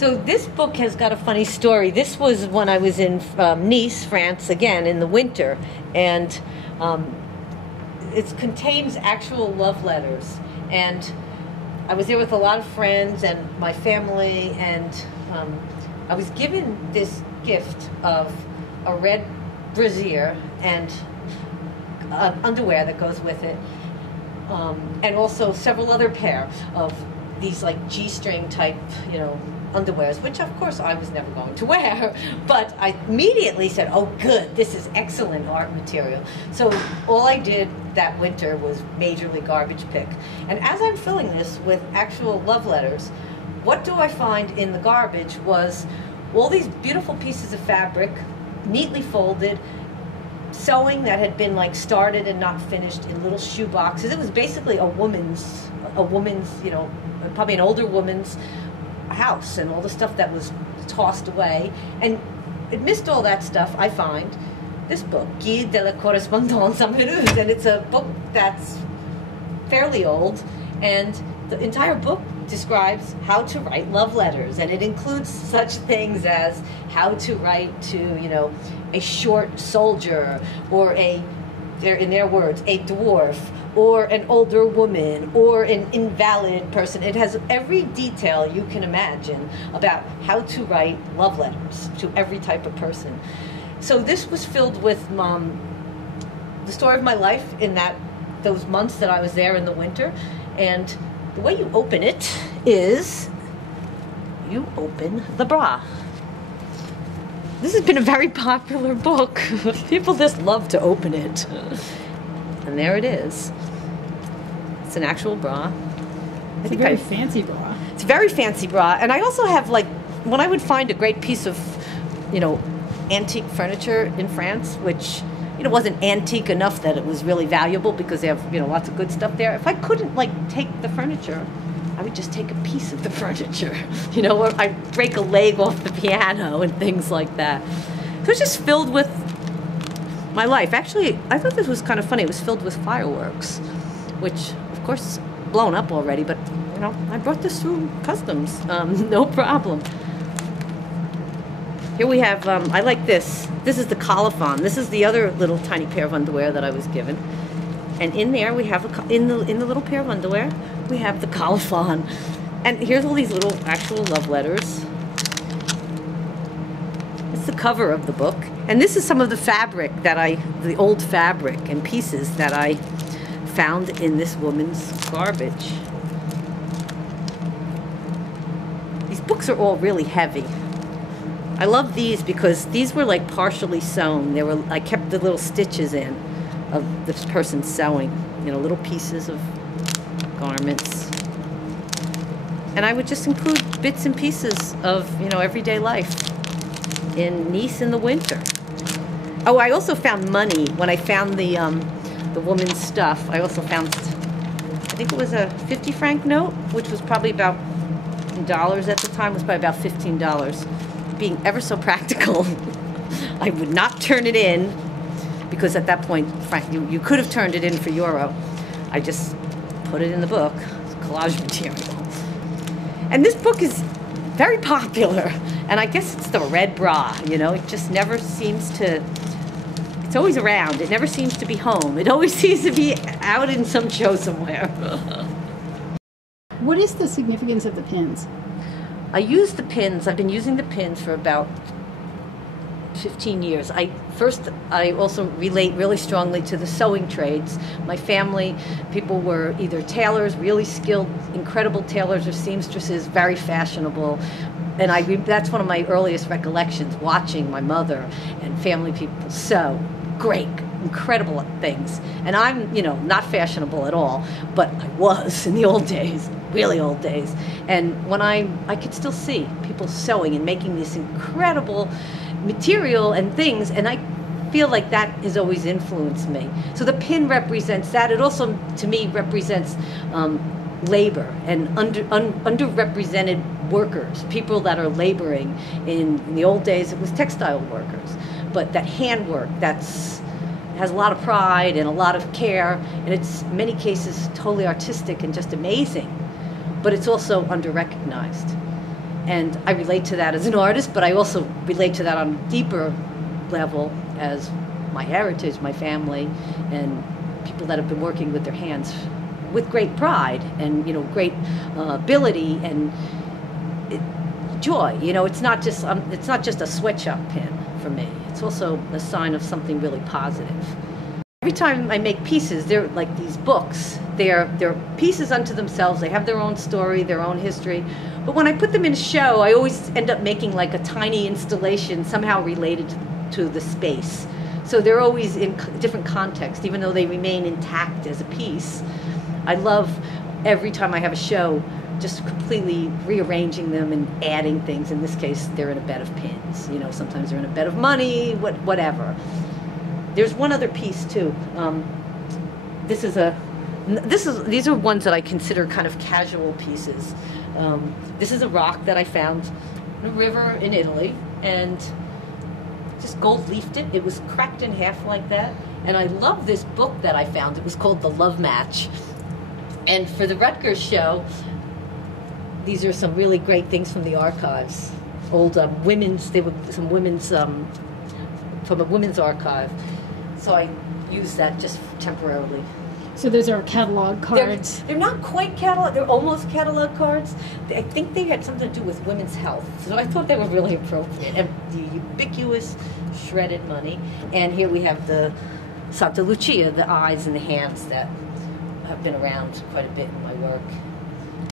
So this book has got a funny story. This was when I was in Nice, France, again, in the winter. And it contains actual love letters. And I was there with a lot of friends and my family. And I was given this gift of a red brassiere and underwear that goes with it. And also several other pair of these like G-string type, underwears, which of course I was never going to wear, but I immediately said, oh good, this is excellent art material. So all I did that winter was majorly garbage pick. And as I'm filling this with actual love letters, what do I find in the garbage was all these beautiful pieces of fabric, neatly folded, sewing that had been like started and not finished in little shoe boxes. It was basically a woman's, probably an older woman's house, and all the stuff that was tossed away. And amidst all that stuff, I find this book, Guide de la Correspondance Amoureuse, and it's a book that's fairly old, and the entire book describes how to write love letters, and it includes such things as how to write to, a short soldier, or in their words, a dwarf, or an older woman, or an invalid person. It has every detail you can imagine about how to write love letters to every type of person. So this was filled with the story of my life in those months that I was there in the winter. And the way you open it is you open the bra. This has been a very popular book. People just love to open it. And there it is. It's an actual bra. It's a very fancy bra. It's a very fancy bra. And I also have, when I would find a great piece of, antique furniture in France, which, wasn't antique enough that it was really valuable because they have, lots of good stuff there. If I couldn't, take the furniture, I would just take a piece of the furniture, or I'd break a leg off the piano and things like that. So it's just filled with my life. Actually, I thought this was kind of funny. It was filled with fireworks, which, of course, blown up already, but, I brought this through customs, no problem. Here we have, I like this. This is the colophon. This is the other little tiny pair of underwear that I was given. And in there we have, in the little pair of underwear, we have the colophon. And here's all these little actual love letters. It's the cover of the book. And this is some of the fabric the old fabric and pieces that I found in this woman's garbage. These books are all really heavy. I love these because these were partially sewn. I kept the little stitches in of this person sewing, little pieces of garments. And I would just include bits and pieces of, everyday life in Nice in the winter. Oh, I also found money. When I found the woman's stuff, I also found, I think it was a 50 franc note, which was probably about, in dollars at the time, was probably about $15. Being ever so practical, I would not turn it in, because at that point, you could have turned it in for euro. I just put it in the book. It's collage material. And this book is very popular. And I guess it's the red bra, it just never seems to, it's always around. It never seems to be home. It always seems to be out in some show somewhere. What is the significance of the pins? I use the pins. I've been using the pins for about 15 years. I also relate really strongly to the sewing trades. My family, people were either tailors, really skilled, incredible tailors or seamstresses, very fashionable. And that's one of my earliest recollections, watching my mother and family people sew. Great, incredible things. And I'm, not fashionable at all, but I was in the old days, really old days. And when I could still see people sewing and making this incredible material and things, and I feel like that has always influenced me. So the pin represents that. It also, to me, represents labor and underrepresented workers, people that are laboring. In the old days, it was textile workers, but that handwork has a lot of pride and a lot of care, and it's in many cases totally artistic and just amazing, but it's also under-recognized. And I relate to that as an artist, but I also relate to that on a deeper level as my heritage, my family, and people that have been working with their hands with great pride and, you know, great ability and joy. You know, it's not just a sweatshop pin for me. It's also a sign of something really positive. Every time I make pieces, they're like these books. They're pieces unto themselves. They have their own story, their own history. But when I put them in a show, I always end up making like a tiny installation somehow related to the space. So they're always in different contexts, even though they remain intact as a piece. I love every time I have a show just completely rearranging them and adding things. In this case, they're in a bed of pins. You know, sometimes they're in a bed of money, whatever. There's one other piece too. These are ones that I consider kind of casual pieces. This is a rock that I found in a river in Italy, and just gold leafed it. It was cracked in half like that. And I love this book that I found. It was called The Love Match. And for the Rutgers show, these are some really great things from the archives. Old there were some women's, from a women's archive. So I used that just temporarily. So those are catalog cards. They're not quite catalog. They're almost catalog cards. I think they had something to do with women's health. So I thought they were really appropriate. And the ubiquitous shredded money. And here we have the Santa Lucia, the eyes and the hands that have been around quite a bit in my work.